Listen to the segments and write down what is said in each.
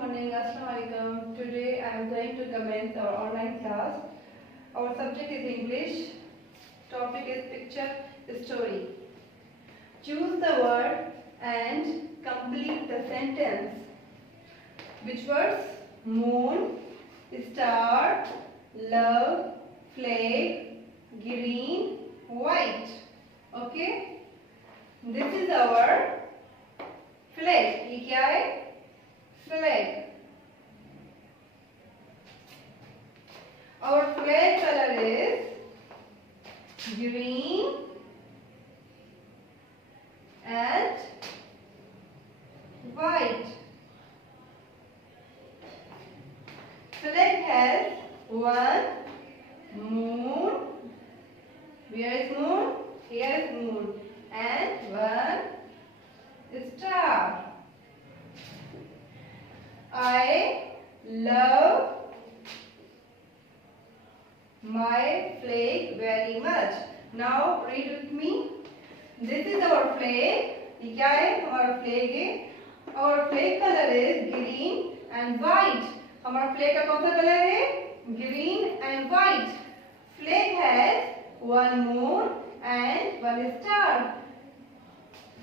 morning. Assalamualaikum. Today I am going to commence our online class. Our subject is English. Topic is picture story. Choose the word and complete the sentence. Which words? Moon, star, love, flag, green, white. Okay? This is our flag. ये क्या है? Flag. Our flag color is green and white. Flag has one moon. Where is moon? Here is moon. And one star. I love my flag very much. Now read with me. This is our flag. ये क्या है? हमारा flag है. Our flag color is green and white. हमारा flag का कौन सा colour है? Green and white. Flag has one moon and one star.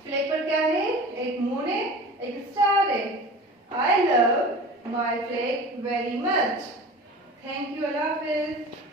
Flag पर क्या है? एक moon है, एक star है. I love my flag very much. Thank you. Allah Hafiz.